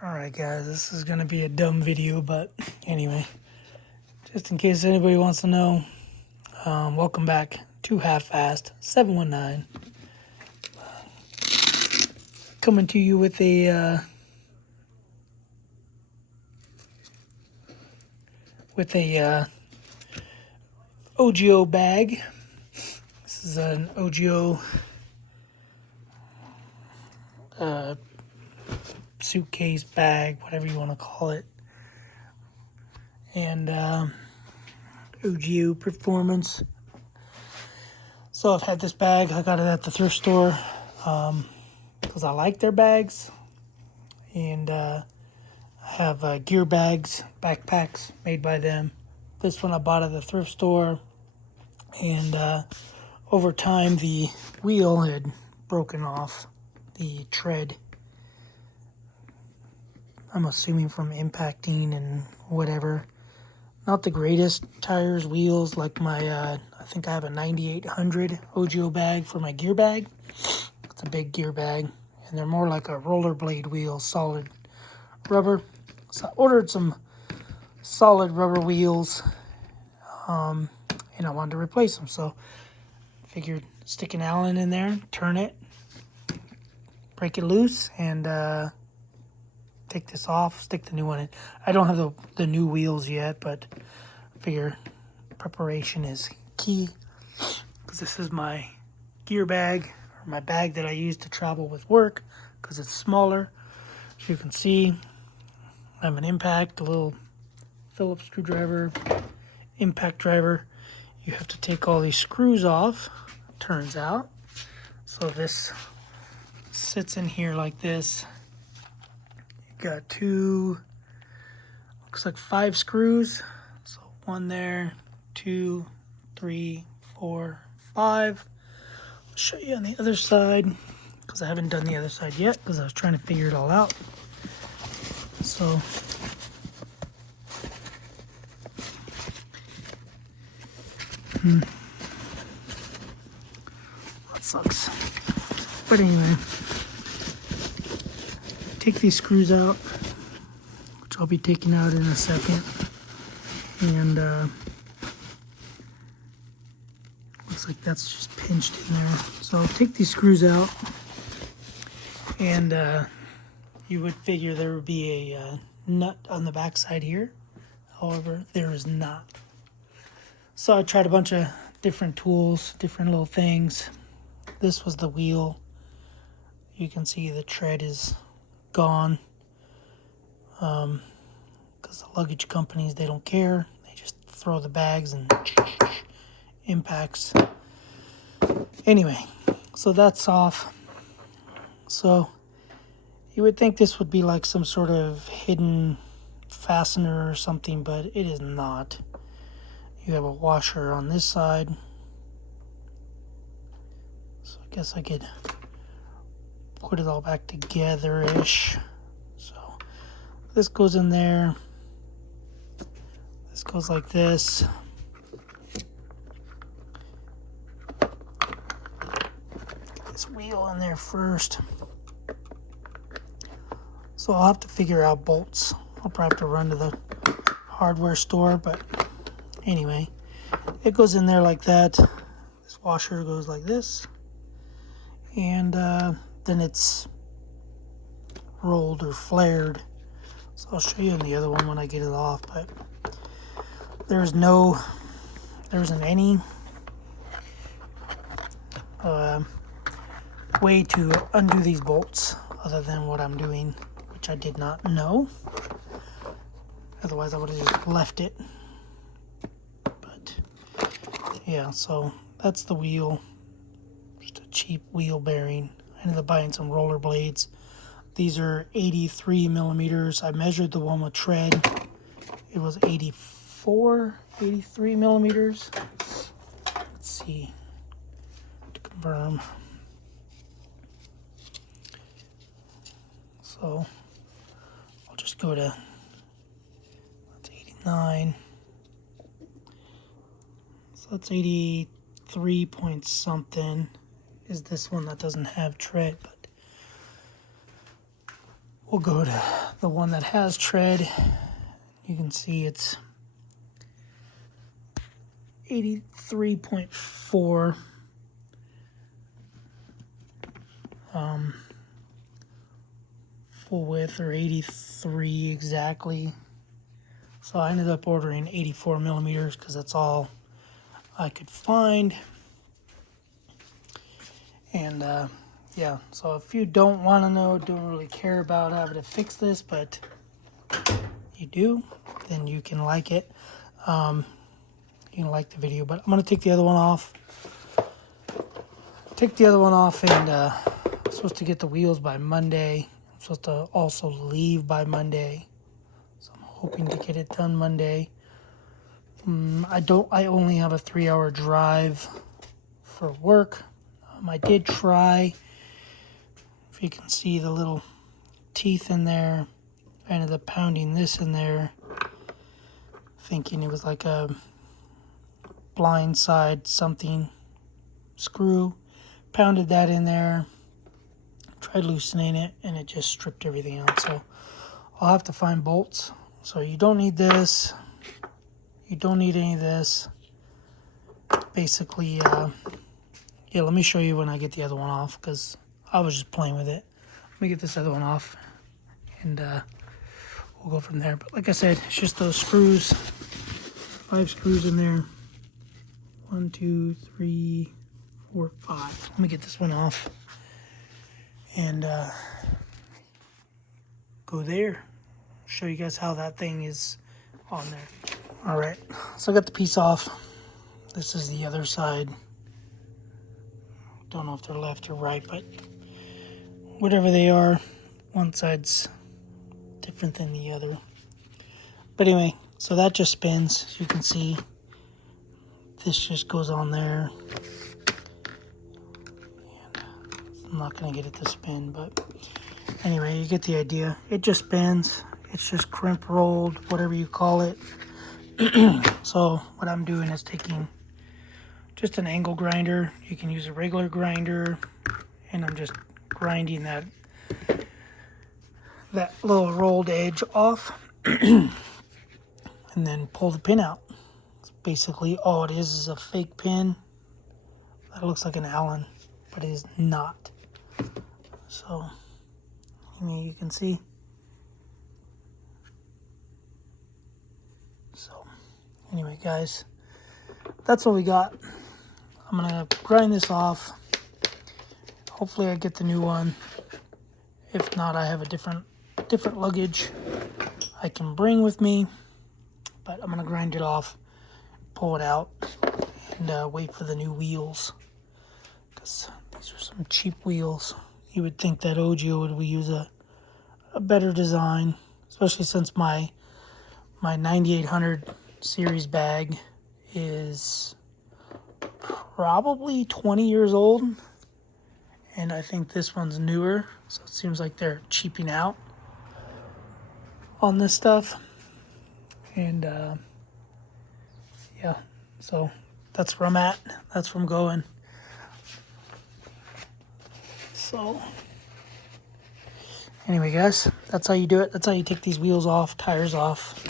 Alright guys, this is going to be a dumb video, but anyway, just in case anybody wants to know, welcome back to Half-Assed 719. Coming to you with a OGIO bag. This is an OGIO suitcase, bag, whatever you want to call it. And OGIO Performance. So I've had this bag. I got it at the thrift store because I like their bags. And I have gear bags, backpacks made by them. This one I bought at the thrift store. And over time, the wheel had broken off, the tread. I'm assuming from impacting and whatever. Not the greatest tires, wheels, like my, I think I have a 9800 OGIO bag for my gear bag. It's a big gear bag, and they're more like a rollerblade wheel, solid rubber. So I ordered some solid rubber wheels, and I wanted to replace them. So I figured stick an Allen in there, turn it, break it loose, and take this off, stick the new one in. I don't have the new wheels yet, but I figure preparation is key, because this is my gear bag, or my bag that I use to travel with work, because it's smaller. As you can see, I have an impact, a little Phillips screwdriver, impact driver. You have to take all these screws off, turns out. So this sits in here like this. Got two, looks like 5 screws. So 1 there, 2, 3, 4, 5. I'll show you on the other side, because I haven't done the other side yet, because I was trying to figure it all out. So that sucks. But anyway, take these screws out, which I'll be taking out in a second, and looks like that's just pinched in there. So I'll take these screws out, and you would figure there would be a nut on the back side here. However, there is not. So I tried a bunch of different tools, different little things. This was the wheel. You can see the tread is gone, because the luggage companies, they don't care. They just throw the bags and impacts. Anyway, so that's off. So you would think this would be like some sort of hidden fastener or something, but it is not. You have a washer on this side. So I guess I could put it all back together-ish. So this goes in there. This goes like this. Get this wheel in there first. So I'll have to figure out bolts. I'll probably have to run to the hardware store, but anyway, it goes in there like that. This washer goes like this. And then it's rolled or flared. So I'll show you in the other one when I get it off. But there isn't any way to undo these bolts other than what I'm doing, which I did not know. Otherwise I would have just left it. But yeah, so that's the wheel. Just a cheap wheel bearing. I ended up buying some roller blades. These are 83 millimeters. I measured the one with tread. It was 83 millimeters. Let's see, to confirm. So I'll just go to, that's 89. So that's 83 point something. Is this one that doesn't have tread, but we'll go to the one that has tread, you can see it's 83.4 full width, or 83 exactly. So I ended up ordering 84 millimeters because that's all I could find. And yeah, so if you don't want to know, don't really care about having to fix this, but you do, then you can like it. You can like the video, but I'm going to take the other one off. And I'm supposed to get the wheels by Monday. I'm supposed to also leave by Monday. So I'm hoping to get it done Monday. I only have a 3-hour drive for work. I did try, if you can see the little teeth in there, I ended up pounding this in there, thinking it was like a blind side something screw. Pounded that in there, tried loosening it, and it just stripped everything out. So I'll have to find bolts. So you don't need this. You don't need any of this. Basically, yeah, let me show you when I get the other one off, because I was just playing with it. Let me get this other one off, and we'll go from there. But like I said, it's just those screws. 5 screws in there. 1, 2, 3, 4, 5. Let me get this one off, and go there. Show you guys how that thing is on there. All right, so I got the piece off. This is the other side. Don't know if they're left or right, but whatever they are, one side's different than the other. But anyway, so that just spins, as you can see. This just goes on there. And I'm not going to get it to spin, but anyway, you get the idea. It just spins. It's just crimp rolled, whatever you call it. So what I'm doing is taking just an angle grinder. You can use a regular grinder, and I'm just grinding that little rolled edge off, and then pull the pin out. It's basically all it is a fake pin that looks like an Allen, but it is not. So you can see. So anyway, guys, that's what we got. I'm gonna grind this off. Hopefully I get the new one. If not, I have a different luggage I can bring with me. But I'm gonna grind it off, pull it out, and wait for the new wheels. Because these are some cheap wheels. You would think that OGIO would use a better design, especially since my 9800 series bag is probably 20 years old, and I think this one's newer, so it seems like they're cheaping out on this stuff. And yeah, so that's where I'm at. That's where I'm going. So anyway, guys, that's how you do it. That's how you take these wheels off, tires off.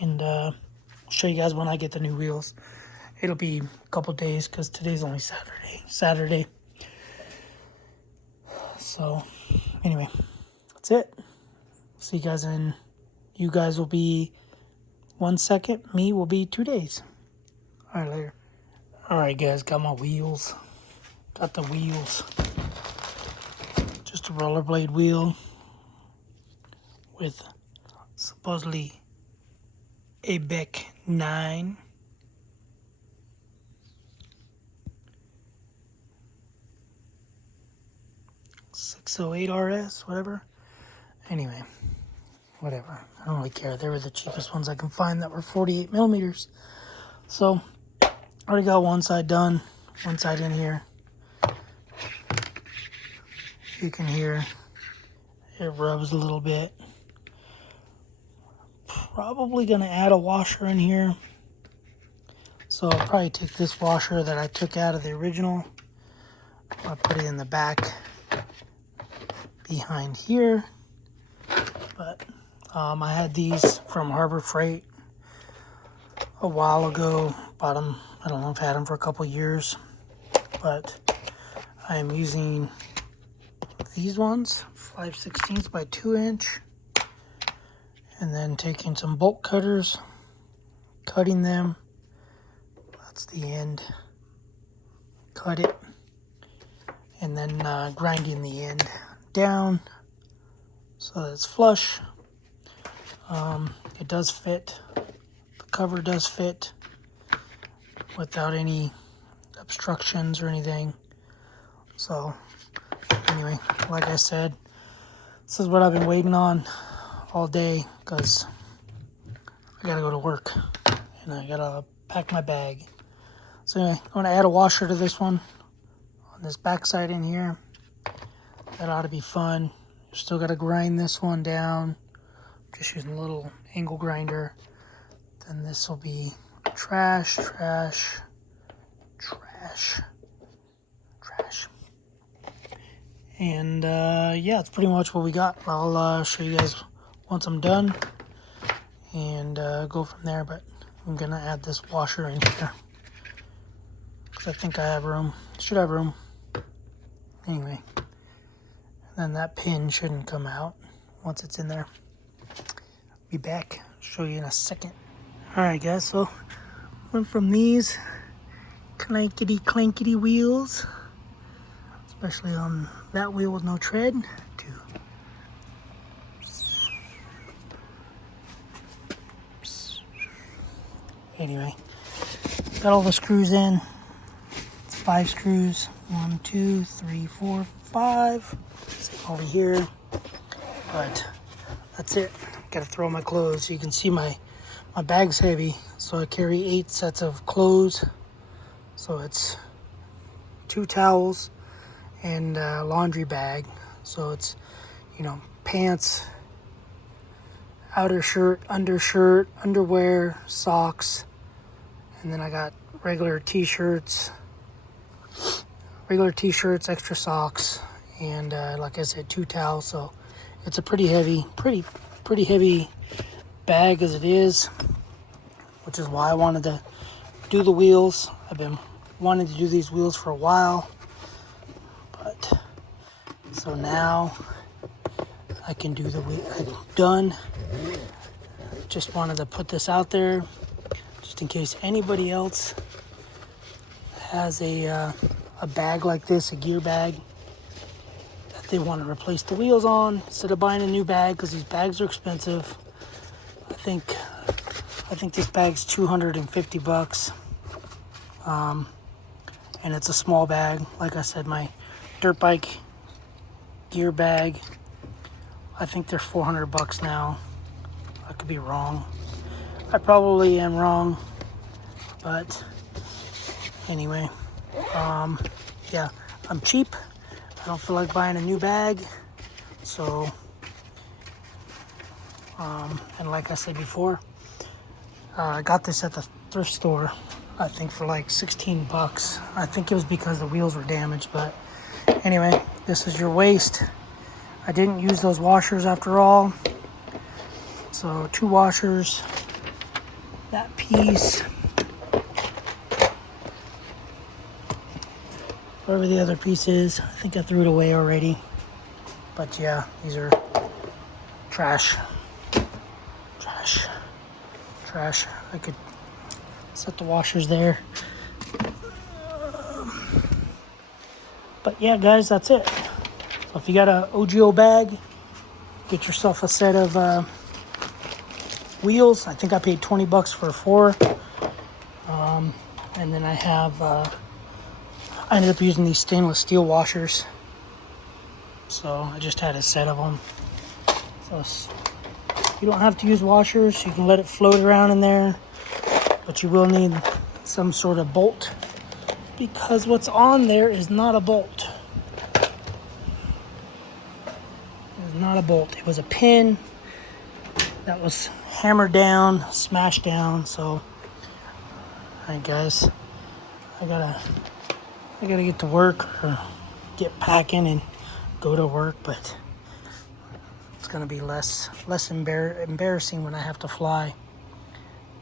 And I'll show you guys when I get the new wheels. It'll be a couple days because today's only Saturday. So anyway, that's it. See you guys in. You guys will be 1 second. Me will be 2 days. All right, later. All right, guys, got my wheels. Got the wheels. Just a rollerblade wheel with supposedly a Beck 9. .608 RS, whatever. Anyway, whatever. I don't really care. They were the cheapest ones I can find that were 48 millimeters. So, already got one side done. One side in here. You can hear it rubs a little bit. Probably going to add a washer in here. So I'll probably take this washer that I took out of the original. I'll put it in the back behind here. But I had these from Harbor Freight a while ago. Bought them, I don't know, I've had them for a couple years. But I am using these ones, 5/16 by 2 inch. And then taking some bolt cutters, cutting them. That's the end. Cut it. And then grinding the end down so that it's flush. It does fit. The cover does fit without any obstructions or anything. So anyway, like I said, this is what I've been waiting on all day because I gotta go to work and I gotta pack my bag. So anyway, I'm gonna add a washer to this one on this backside in here. That ought to be fun. Still gotta grind this one down. Just using a little angle grinder. Then this will be trash. And yeah, that's pretty much what we got. I'll show you guys once I'm done and go from there. But I'm gonna add this washer in here because I think I have room. Should have room. Anyway, then that pin shouldn't come out once it's in there. Be back. Show you in a second. All right, guys. So went from these clankety wheels, especially on that wheel with no tread, to anyway, got all the screws in. It's 5 screws. 1, 2, 3, 4, 5. Same over here. But that's it. Gotta throw my clothes. You can see my bag's heavy, so I carry 8 sets of clothes. So it's 2 towels and a laundry bag. So it's, you know, pants, outer shirt, undershirt, underwear, socks, and then I got regular t-shirts, extra socks, and like I said, 2 towels. So it's a pretty heavy bag as it is, which is why I wanted to do the wheels. I've been wanting to do these wheels for a while, but so now I can do the wheel. I'm done. Just wanted to put this out there just in case anybody else has a bag like this, a gear bag that they want to replace the wheels on instead of buying a new bag, because these bags are expensive. I think this bag's $250. And it's a small bag. Like I said, my dirt bike gear bag, I think they're $400 now. I could be wrong. I probably am wrong, but anyway, yeah, I'm cheap. I don't feel like buying a new bag, so and like I said before, I got this at the thrift store, I think for like $16. I think it was because the wheels were damaged, but anyway, this is your waste. I didn't use those washers after all. So 2 washers, that piece, wherever the other piece is. I think I threw it away already. But yeah, these are trash. I could set the washers there. But yeah, guys, that's it. So if you got a OGIO bag, get yourself a set of wheels. I think I paid $20 for 4. And then I have, I ended up using these stainless steel washers. So I just had a set of them. So you don't have to use washers. You can let it float around in there. But you will need some sort of bolt, because what's on there is not a bolt. It was not a bolt. It was a pin that was hammered down, smashed down. So, alright guys, I gotta get to work or get packing and go to work, but it's gonna be less embarrassing when I have to fly,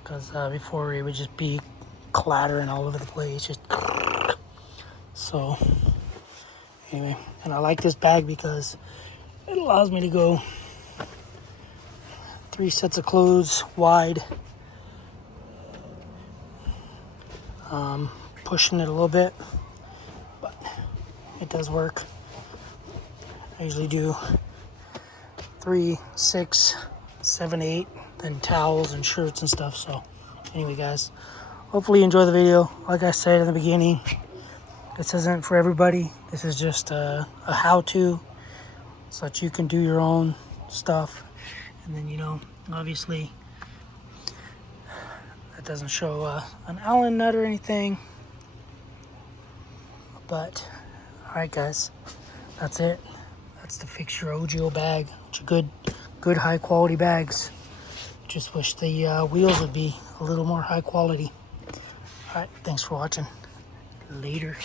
because before it would just be clattering all over the place. Just so anyway, and I like this bag because it allows me to go 3 sets of clothes wide. Pushing it a little bit, but it does work. I usually do 3, 6, 7, 8, then towels and shirts and stuff. So anyway, guys, hopefully you enjoy the video. Like I said in the beginning, this isn't for everybody. This is just a how-to so that you can do your own stuff. And then, you know, obviously that doesn't show an Allen nut or anything. But all right, guys, that's it. That's to fix your OGIO bag, which are good high quality bags. Just wish the wheels would be a little more high quality. All right, thanks for watching. Later.